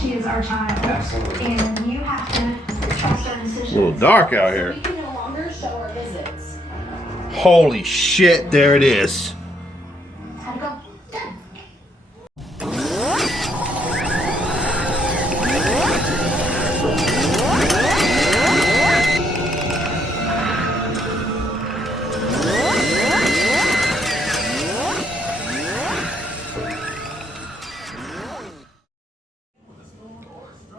She is our child. Absolutely. And you have to trust our decisions. A little dark out here. We can no longer show our visits. Holy shit, there it is. How'd it go?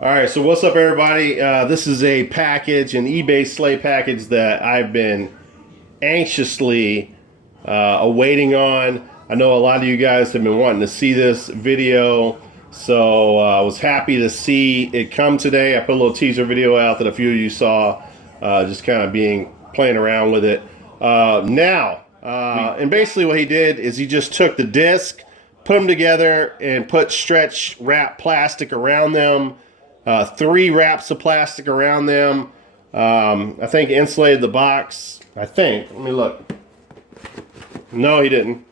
All right, so what's up, everybody? This is a package, an eBay sleigh package that I've been anxiously awaiting on. I know a lot of you guys have been wanting to see this video, so I was happy to see it come today. I put a little teaser video out that a few of you saw, just kind of playing around with it. And basically what he did is he just took the disc, put them together, and put stretch wrap plastic around them. 3 wraps of plastic around them. I think insulated the box. I think. Let me look. No, he didn't.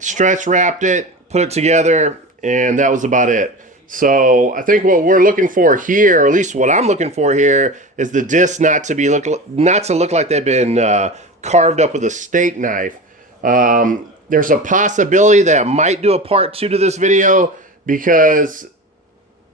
Stretch wrapped it, put it together, and that was about it. So I think what we're looking for here, or at least what I'm looking for here, is the discs not to look like they've been carved up with a steak knife. There's a possibility that I might do a part 2 to this video, because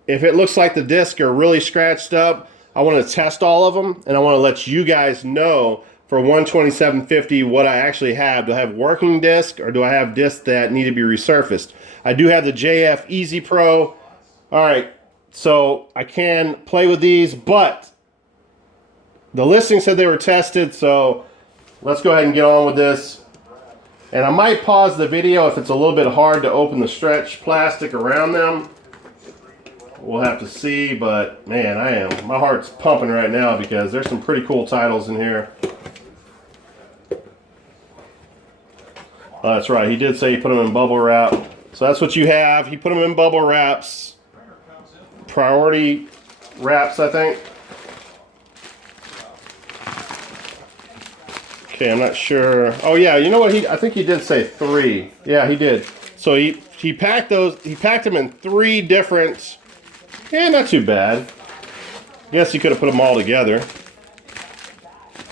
if it looks like the discs are really scratched up, I want to test all of them, and I want to let you guys know for 127.50 what I actually have. Do I have working disc, or do I have discs that need to be resurfaced? I do have the JF Easy Pro. All right, so I can play with these, but the listing said they were tested, so let's go ahead and get on with this. And I might pause the video if it's a little bit hard to open the stretch plastic around them. We'll have to see, but man, my heart's pumping right now because there's some pretty cool titles in here. Oh, that's right, he did say he put them in bubble wrap. So that's what you have. He put them in bubble wraps. Priority wraps, I think. Okay, I'm not sure. Oh yeah, you know what? I think he did say 3. Yeah, he did. So he packed those. He packed them in 3 different. Yeah, not too bad. Guess you could have put them all together.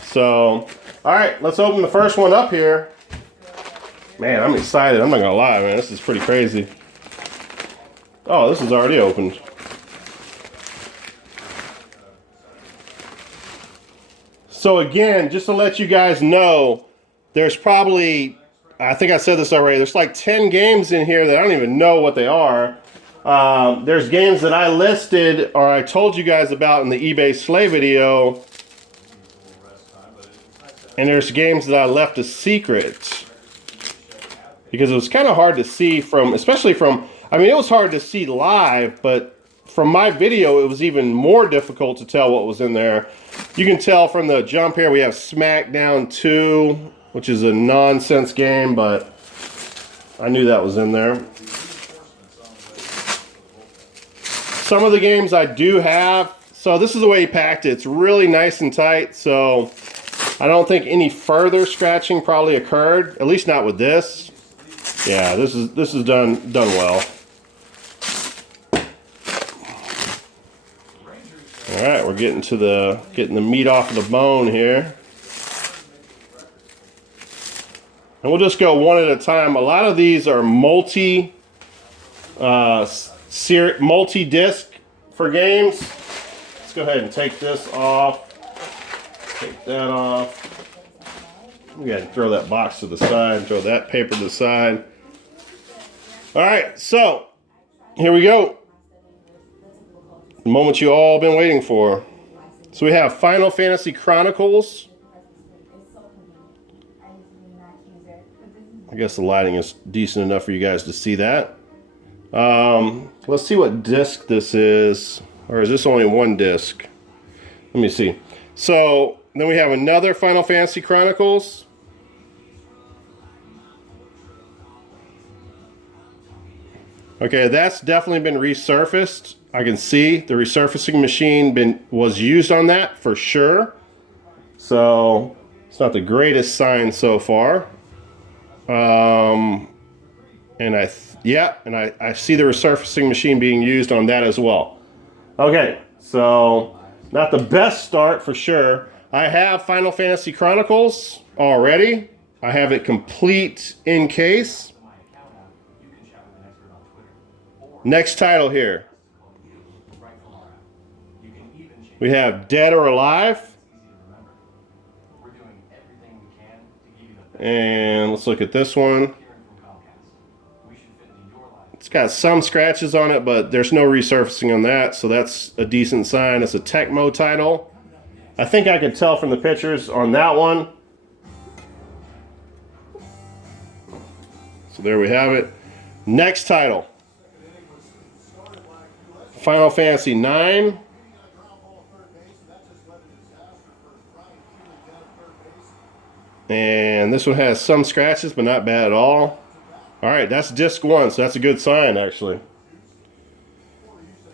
So, all right, let's open the first one up here. Man, I'm excited. I'm not gonna lie, man. This is pretty crazy. Oh, this is already opened. So again, just to let you guys know, there's probably, I think I said this already, there's like 10 games in here that I don't even know what they are. There's games that I listed, or I told you guys about in the eBay sleigh video, and there's games that I left a secret because it was kind of hard to see from, especially from, I mean, it was hard to see live, but from my video, it was even more difficult to tell what was in there. You can tell from the jump here, we have SmackDown 2, which is a nonsense game, but I knew that was in there. Some of the games I do have. So this is the way he packed it. It's really nice and tight, so I don't think any further scratching probably occurred, at least not with this. Yeah, this is done well. All right, we're getting the meat off of the bone here. And we'll just go one at a time. A lot of these are multi-disc for games. Let's go ahead and take this off. Take that off. We gotta throw that box to the side, throw that paper to the side. All right, so here we go. The moment you all been waiting for. So we have Final Fantasy Chronicles. I guess the lighting is decent enough for you guys to see that. Let's see what disc this is. Or is this only one disc? Let me see. So then we have another Final Fantasy Chronicles. Okay, that's definitely been resurfaced. I can see the resurfacing machine was used on that for sure. So it's not the greatest sign so far. And Yeah, and I see the resurfacing machine being used on that as well. Okay, so not the best start for sure. I have Final Fantasy Chronicles already. I have it complete in case. Next title here. We have Dead or Alive. And let's look at this one. It's got some scratches on it, but there's no resurfacing on that, so that's a decent sign. It's a Tecmo title. I think I could tell from the pictures on that one. So there we have it. Next title. Final Fantasy IX. And this one has some scratches, but not bad at all. All right, that's disc 1, so that's a good sign, actually.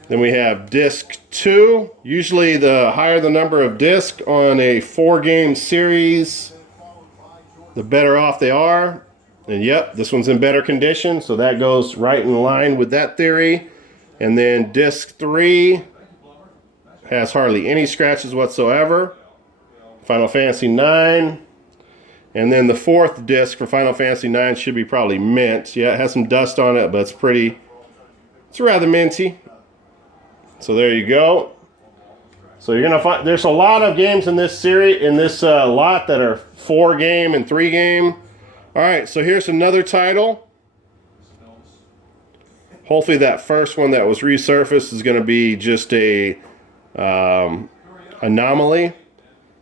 Then we have disc 2. Usually the higher the number of discs on a 4-game series, the better off they are. And yep, this one's in better condition, so that goes right in line with that theory. And then disc 3 has hardly any scratches whatsoever. Final Fantasy IX. And then the 4th disc for Final Fantasy IX should be probably mint. Yeah, it has some dust on it, but it's rather minty. So there you go. So you're gonna find there's a lot of games in this series, in this lot, that are 4-game and 3-game. All right, so here's another title. Hopefully that first one that was resurfaced is going to be just a anomaly.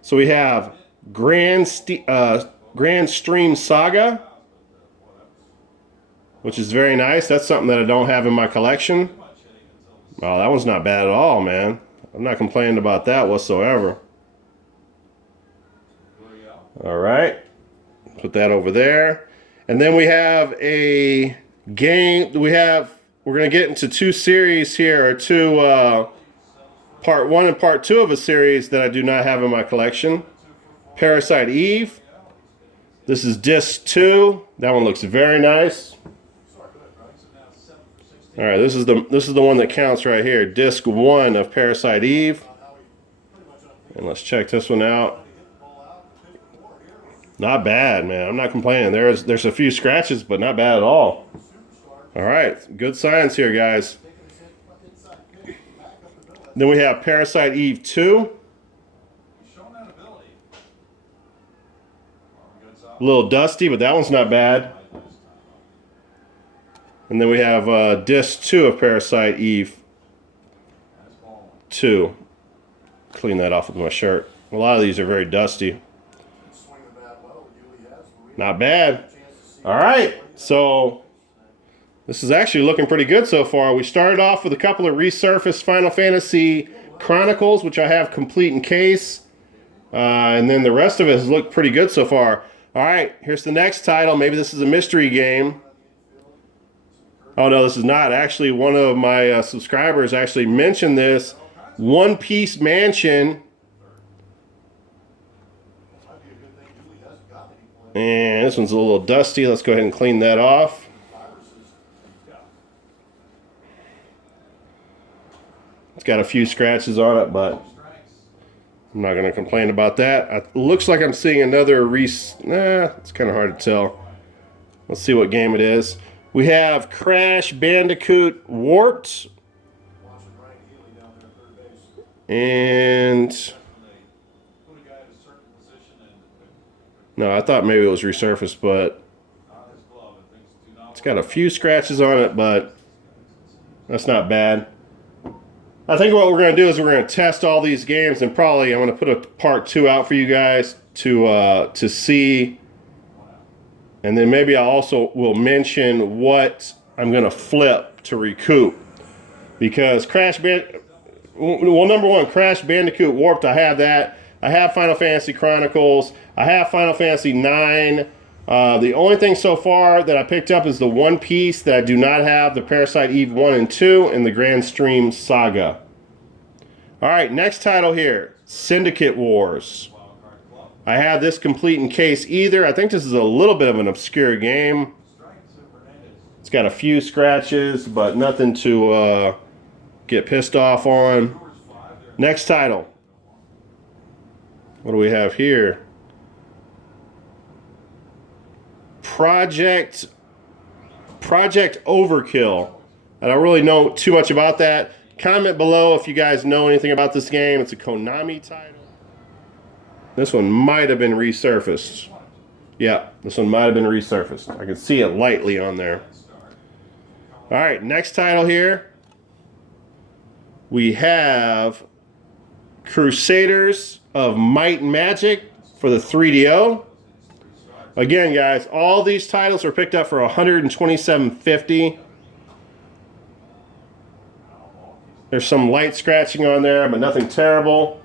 So we have Grand Stream Saga, which is very nice. That's something that I don't have in my collection. Oh, that one's not bad at all, man. I'm not complaining about that whatsoever. All right. Put that over there. And then we have a game. We're going to get into 2 series here, or 2 part 1 and part 2 of a series that I do not have in my collection. Parasite Eve. This is disc 2. That one looks very nice. All right, this is the one that counts right here. Disc 1 of Parasite Eve. And let's check this one out. Not bad, man. I'm not complaining. There's a few scratches, but not bad at all. All right, good signs here, guys. Then we have Parasite Eve 2. A little dusty, but that one's not bad. And then we have disc 2 of Parasite Eve 2. Clean that off with my shirt. A lot of these are very dusty. Not bad. All right, so this is actually looking pretty good so far. We started off with a couple of resurfaced Final Fantasy Chronicles, which I have complete in case. And then the rest of it has looked pretty good so far. All right, here's the next title. Maybe this is a mystery game. Oh, no, this is not. Actually, one of my subscribers actually mentioned this. One Piece Mansion. And this one's a little dusty. Let's go ahead and clean that off. It's got a few scratches on it, but I'm not going to complain about that. It looks like I'm seeing another it's kind of hard to tell. Let's see what game it is. We have Crash Bandicoot Warped. And no, I thought maybe it was resurfaced, but it's got a few scratches on it, but that's not bad. I think what we're going to do is we're going to test all these games, and probably I'm going to put a part 2 out for you guys to see. And then maybe I also will mention what I'm going to flip to recoup. Because number 1, Crash Bandicoot Warped, I have that. I have Final Fantasy Chronicles. I have Final Fantasy IX. The only thing so far that I picked up is the One Piece that I do not have, the Parasite Eve 1 and 2, and the Grand Stream Saga. All right, next title here, Syndicate Wars. I have this complete in case either. I think this is a little bit of an obscure game. It's got a few scratches, but nothing to get pissed off on. Next title. What do we have here? Project Overkill. I don't really know too much about that. Comment below if you guys know anything about this game. It's a Konami title. This one might have been resurfaced. Yeah, this one might have been resurfaced. I can see it lightly on there. All right, next title here. We have Crusaders of Might and Magic for the 3DO. Again, guys, all these titles are picked up for $127.50. There's some light scratching on there, but nothing terrible.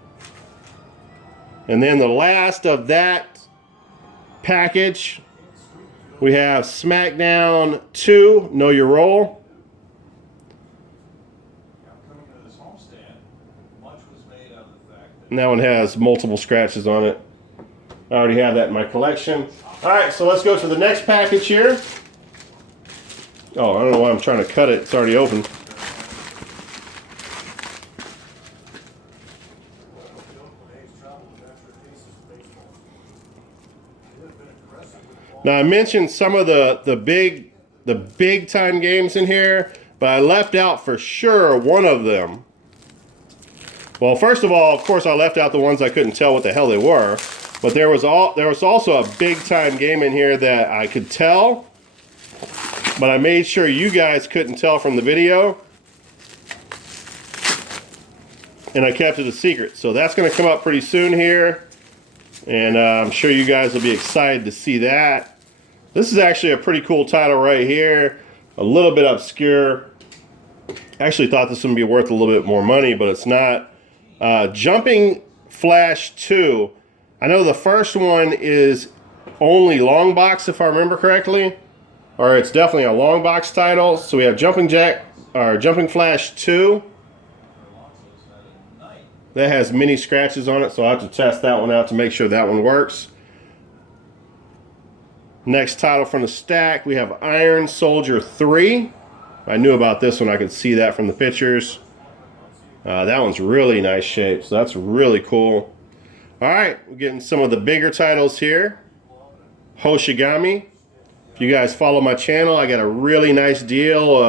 And then the last of that package, we have SmackDown 2, Know Your Role. And that one has multiple scratches on it. I already have that in my collection. All right, so let's go to the next package here. Oh, I don't know why I'm trying to cut it. It's already open. Now I mentioned some of the big time games in here, but I left out for sure one of them. Well, first of all, of course, I left out the ones I couldn't tell what the hell they were, but there was also a big time game in here that I could tell, but I made sure you guys couldn't tell from the video, and I kept it a secret. So that's going to come up pretty soon here, and I'm sure you guys will be excited to see that. This is actually a pretty cool title right here. A little bit obscure. I actually thought this would be worth a little bit more money, but it's not. Jumping Flash 2. I know the first one is only long box, if I remember correctly. Or it's definitely a long box title. So we have Jumping Flash 2. That has many scratches on it, so I'll have to test that one out to make sure that one works. Next title from the stack, we have Iron Soldier 3. I knew about this one. I could see that from the pictures. That one's really nice shape, so that's really cool. All right, we're getting some of the bigger titles here. Hoshigami. If you guys follow my channel, I got a really nice deal.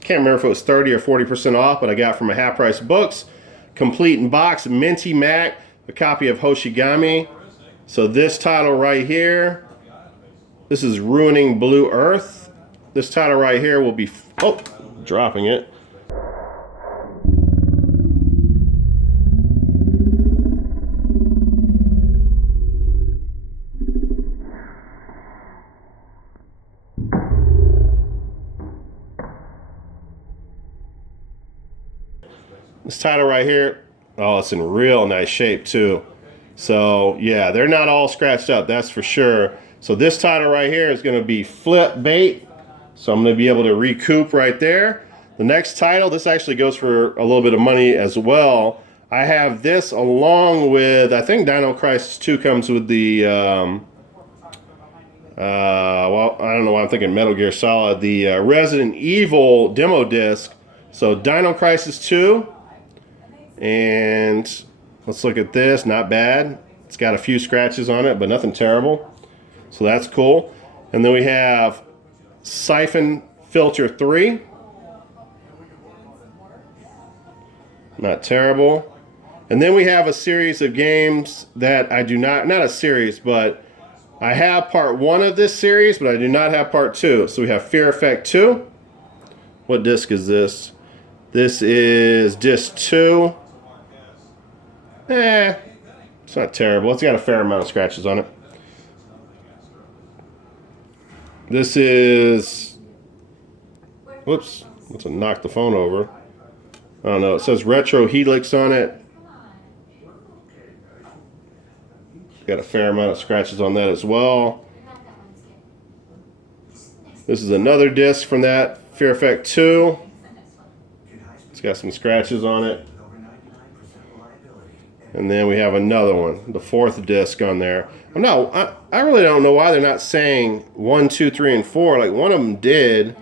Can't remember if it was 30 or 40% off, but I got from a Half Price Books. Complete in box, Minty Mac, a copy of Hoshigami. So this title right here, this is Ruining Blue Earth. This title right here will be, oh, dropping it. This title right here, oh, it's in real nice shape too. So yeah, they're not all scratched up, that's for sure. So this title right here is going to be Flip Bait. So I'm going to be able to recoup right there. The next title, this actually goes for a little bit of money as well. I have this along with, I think Dino Crisis 2 comes with the, well, I don't know why I'm thinking Metal Gear Solid, the Resident Evil demo disc. So Dino Crisis 2. And let's look at this, not bad. It's got a few scratches on it, but nothing terrible. So that's cool. And then we have Siphon Filter 3. Not terrible. And then we have a series of games that I do not a series, but I have part 1 of this series, but I do not have part 2. So we have Fear Effect 2. What disc is this? This is disc 2. It's not terrible. It's got a fair amount of scratches on it. This is, whoops, let's knock the phone over. I don't know, it says Retro Helix on it. Got a fair amount of scratches on that as well. This is another disc from that, Fear Effect 2. It's got some scratches on it. And then we have another one, the 4th disc on there. I really don't know why they're not saying 1, 2, 3, and 4. Like one of them did,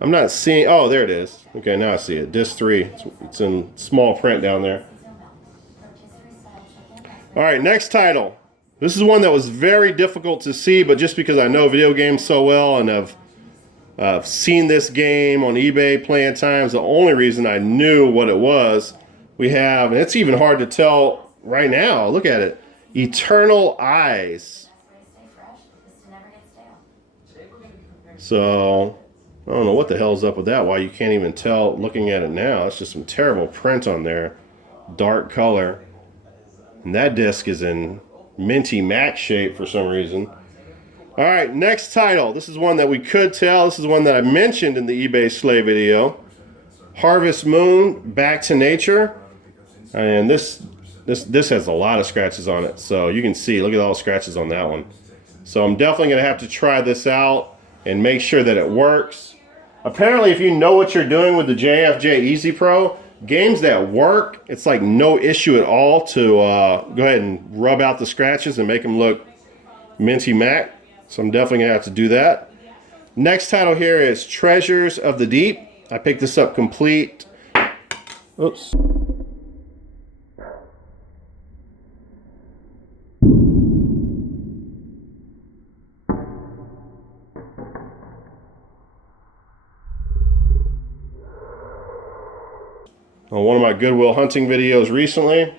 I'm not seeing. Oh, there it is. Okay, now I see it. Disc 3. It's in small print down there. All right, next title. This is one that was very difficult to see, but just because I know video games so well and I've seen this game on eBay plenty of times, the only reason I knew what it was, we have, and it's even hard to tell right now. Look at it. Eternal Eyes. So, I don't know what the hell's up with that, why you can't even tell looking at it now. It's just some terrible print on there. Dark color. And that disc is in minty matte shape for some reason. All right, next title. This is one that we could tell. This is one that I mentioned in the eBay Slay video. Harvest Moon, Back to Nature. And this has a lot of scratches on it. So you can see, look at all the scratches on that one. So I'm definitely going to have to try this out and make sure that it works. Apparently, if you know what you're doing with the JFJ Easy Pro, games that work, it's like no issue at all to go ahead and rub out the scratches and make them look minty matte. So I'm definitely going to have to do that. Next title here is Treasures of the Deep. I picked this up complete. Oops. On one of my Goodwill hunting videos recently.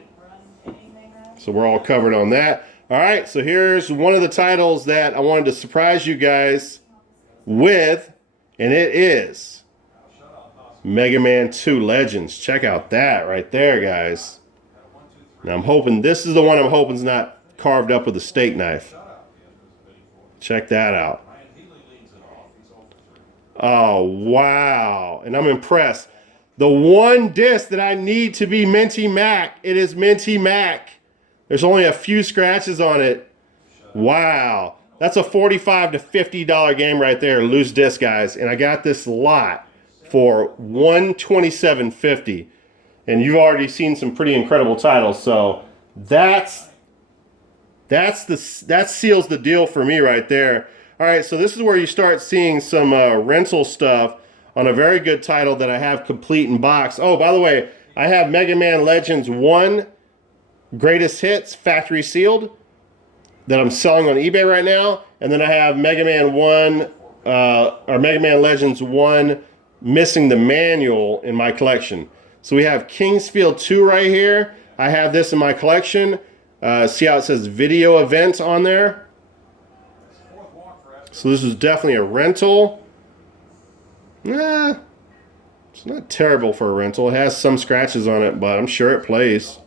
So we're all covered on that. All right, so here's one of the titles that I wanted to surprise you guys with, and it is Mega Man 2 Legends. Check out that right there, guys. Now I'm hoping, this is the one I'm hoping is not carved up with a steak knife. Check that out. Oh, wow. And I'm impressed. The one disc that I need to be minty matte, it is minty matte. There's only a few scratches on it. Wow. That's a $45 to $50 game right there, loose disc, guys. And I got this lot for $127.50. And you've already seen some pretty incredible titles. So that seals the deal for me right there. All right, so this is where you start seeing some rental stuff on a very good title that I have complete in box. Oh, by the way, I have Mega Man Legends 1 Greatest Hits factory sealed that I'm selling on eBay right now. And then I have Mega Man 1, or Mega Man Legends 1 Missing the Manual in my collection. So we have Kingsfield 2 right here. I have this in my collection. See how it says video event on there? So this is definitely a rental. Nah, it's not terrible for a rental. It has some scratches on it, but I'm sure it plays.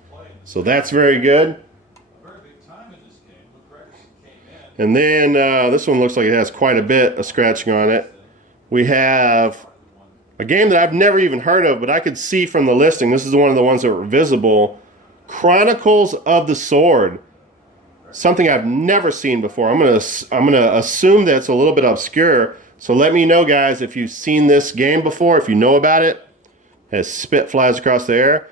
So that's very good. And then this one looks like it has quite a bit of scratching on it. We have a game that I've never even heard of, but I could see from the listing. This is one of the ones that were visible. Chronicles of the Sword. Something I've never seen before. I'm gonna assume that it's a little bit obscure. So let me know, guys, if you've seen this game before, if you know about it. It has spit flies across the air.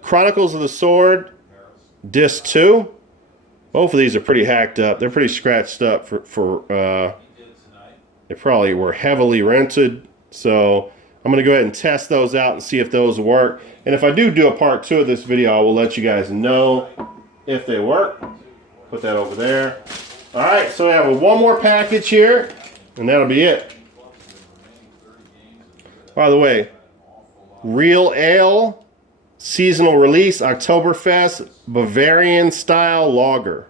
Chronicles of the Sword, Disc 2. Both of these are pretty hacked up. They're pretty scratched up they probably were heavily rented. So I'm going to go ahead and test those out and see if those work. And if I do a part 2 of this video, I will let you guys know if they work. Put that over there. All right, so we have one more package here. And that'll be it. By the way, Real Ale, seasonal release, Oktoberfest, Bavarian style lager.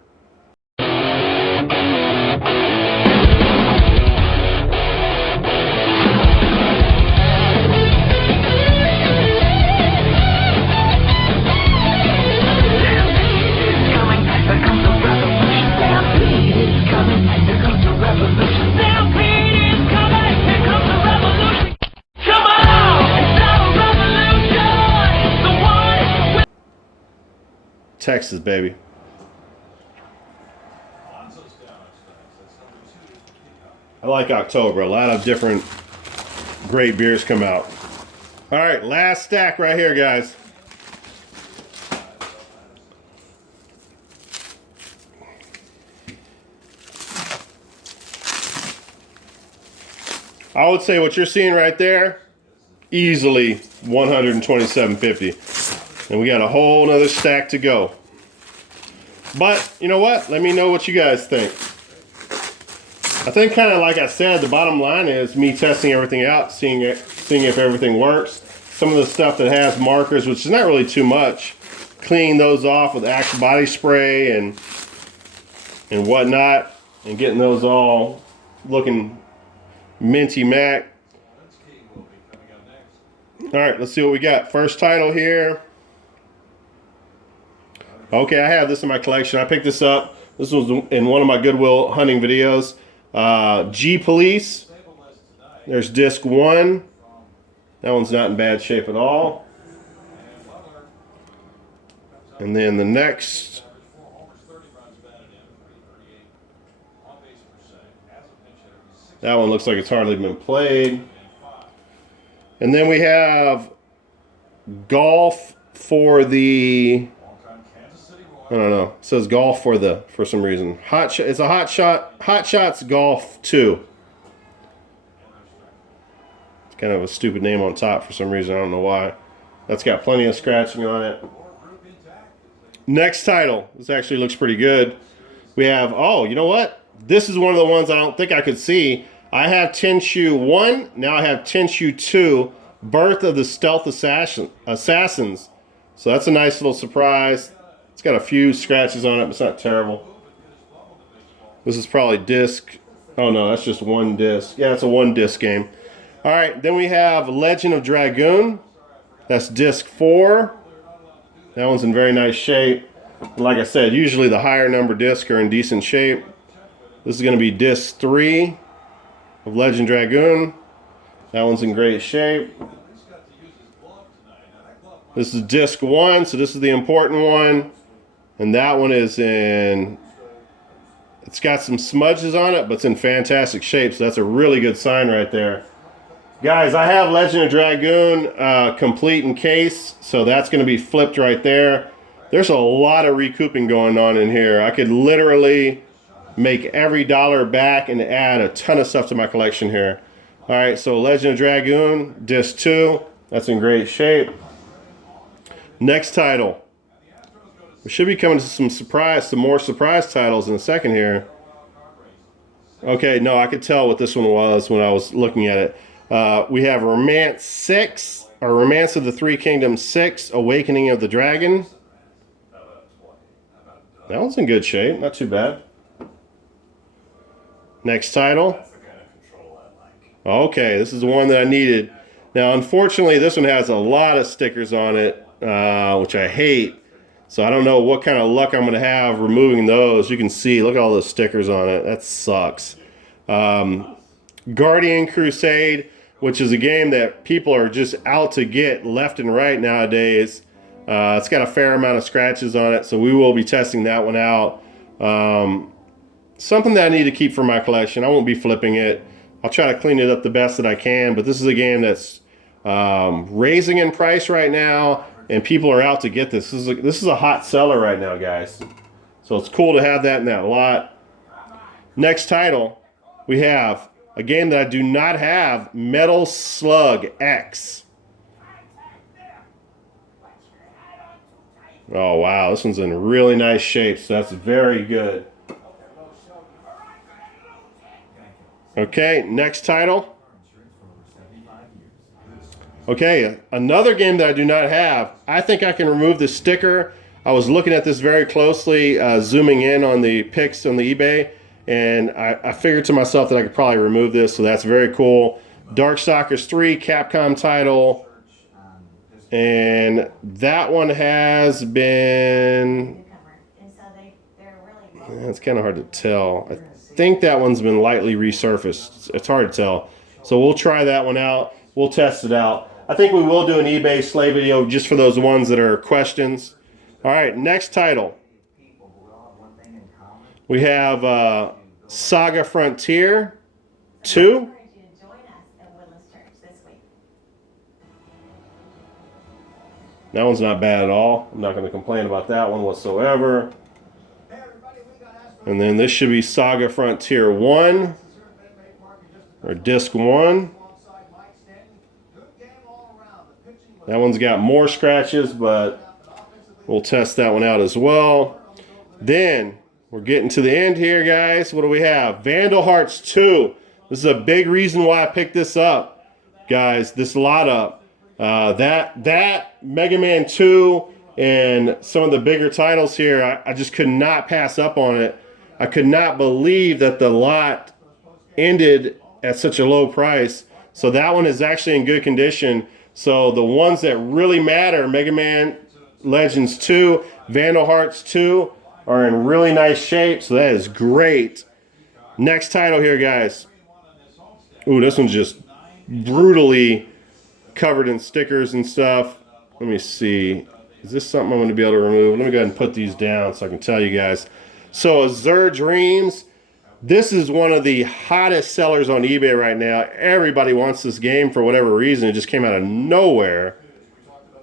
Texas, baby. I like October. A lot of different great beers come out. All right, last stack right here, guys. I would say what you're seeing right there, easily $127.50. And we got a whole nother stack to go. But you know what? Let me know what you guys think. I think kind of like I said, the bottom line is me testing everything out, seeing if everything works. Some of the stuff that has markers, which is not really too much, cleaning those off with Axe body spray and whatnot, and getting those all looking minty mac. All right, let's see what we got. First title here. Okay, I have this in my collection. I picked this up. This was in one of my Goodwill hunting videos. G Police. There's disc 1. That one's not in bad shape at all. And then the next. That one looks like it's hardly been played. And then we have Golf for the, I don't know. It says Golf for some reason. It's a Hot Shots Golf 2. It's kind of a stupid name on top for some reason. I don't know why. That's got plenty of scratching on it. Next title. This actually looks pretty good. We have, oh, you know what? This is one of the ones I don't think I could see. I have Tenshu 1. Now I have Tenshu 2. Birth of the Stealth Assassins. So that's a nice little surprise. It's got a few scratches on it, but it's not terrible. This is probably disc. Oh no, that's just one disc. Yeah, it's a one disc game. All right, then we have Legend of Dragoon. That's disc 4. That one's in very nice shape. Like I said, usually the higher number discs are in decent shape. This is going to be disc 3 of Legend Dragoon. That one's in great shape. This is disc 1, so this is the important one. And that one is in, it's got some smudges on it, but it's in fantastic shape, so that's a really good sign right there. Guys, I have Legend of Dragoon complete in case, so that's going to be flipped right there. There's a lot of recouping going on in here. I could literally make every dollar back and add a ton of stuff to my collection here. All right, so Legend of Dragoon, disc 2. That's in great shape. Next title. We should be coming to some more surprise titles in a second here. Okay, no, I could tell what this one was when I was looking at it. We have Romance 6, or Romance of the Three Kingdoms 6, Awakening of the Dragon. That one's in good shape, not too bad. Next title. Okay, this is the one that I needed. Now, unfortunately, this one has a lot of stickers on it, which I hate. So I don't know what kind of luck I'm going to have removing those. You can see, look at all those stickers on it. That sucks. Guardian Crusade, which is a game that people are just out to get left and right nowadays. It's got a fair amount of scratches on it, so we will be testing that one out. Something that I need to keep for my collection. I won't be flipping it. I'll try to clean it up the best that I can, but this is a game that's raising in price right now, and people are out to get this. This is a hot seller right now, guys. So it's cool to have that in that lot. Next title, we have a game that I do not have, Metal Slug X. Oh, wow, this one's in really nice shape, so that's very good. Okay, next title. Okay, another game that I do not have. I think I can remove the sticker. I was looking at this very closely, zooming in on the pics on the eBay, and I figured to myself that I could probably remove this, so that's very cool. Darkstalkers 3, Capcom title, and that one has been, it's kind of hard to tell. I think that one's been lightly resurfaced. It's hard to tell. So we'll try that one out. We'll test it out. I think we will do an eBay slay video just for those ones that are questions. All right, next title. We have Saga Frontier 2. That one's not bad at all. I'm not going to complain about that one whatsoever. And then this should be Saga Frontier 1. or disc 1. That one's got more scratches, but we'll test that one out as well. Then we're getting to the end here, guys. What do we have? Vandal Hearts 2. This is a big reason why I picked this up, guys. This LOTTO. That Mega Man 2 and some of the bigger titles here, I just could not pass up on it. I could not believe that the lot ended at such a low price. So that one is actually in good condition. So the ones that really matter, Mega Man Legends 2, Vandal Hearts 2, are in really nice shape. So that is great. Next title here, guys. Ooh, this one's just brutally covered in stickers and stuff. Let me see. Is this something I'm going to be able to remove? Let me go ahead and put these down so I can tell you guys. So Azure Dreams. This is one of the hottest sellers on eBay right now. Everybody wants this game for whatever reason. It just came out of nowhere.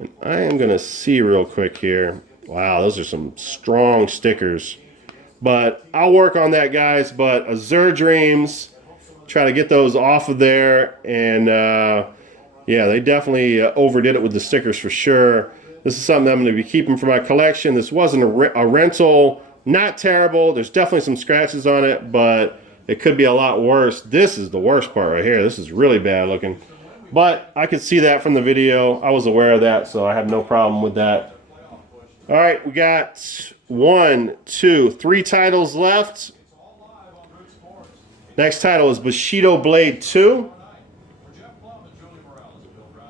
And I am going to see real quick here. Wow, those are some strong stickers. But I'll work on that, guys. But Azure Dreams, try to get those off of there. And yeah, they definitely overdid it with the stickers for sure. This is something I'm going to be keeping for my collection. This wasn't a rental. Not terrible. There's definitely some scratches on it, but it could be a lot worse. This is the worst part right here. This is really bad looking. But I could see that from the video. I was aware of that, so I have no problem with that. All right, we got 1, 2, 3 titles left. Next title is Bushido Blade 2.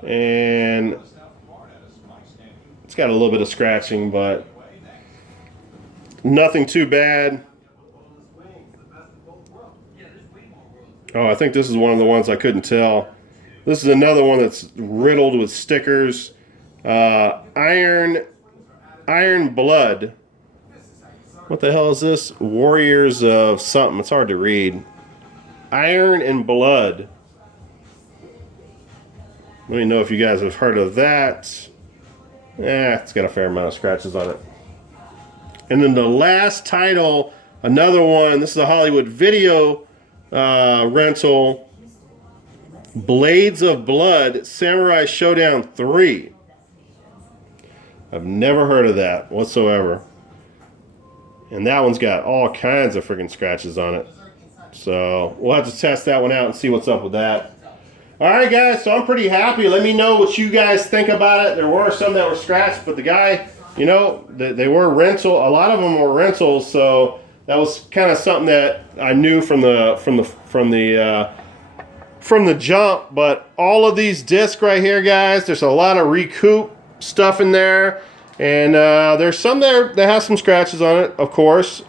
And it's got a little bit of scratching, but nothing too bad. Oh, I think this is one of the ones I couldn't tell. This is another one that's riddled with stickers. Iron Blood. What the hell is this? Warriors of something. It's hard to read. Iron and Blood. Let me know if you guys have heard of that. It's got a fair amount of scratches on it. And then the last title, another one. This is a Hollywood Video rental. Blades of Blood, Samurai Showdown 3. I've never heard of that whatsoever. And that one's got all kinds of freaking scratches on it. So we'll have to test that one out and see what's up with that. All right, guys, so I'm pretty happy. Let me know what you guys think about it. There were some that were scratched, but the guy, you know, they were rental. A lot of them were rentals, so that was kind of something that I knew from the jump. But all of these discs right here, guys, there's a lot of recoup stuff in there, and there's some there that has some scratches on it, of course.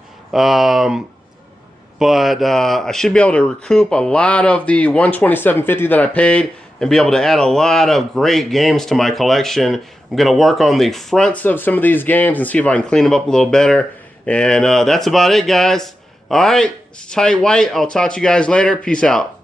But I should be able to recoup a lot of the $127.50 that I paid and be able to add a lot of great games to my collection. I'm going to work on the fronts of some of these games and see if I can clean them up a little better. And that's about it, guys. All right, it's Tight White. I'll talk to you guys later. Peace out.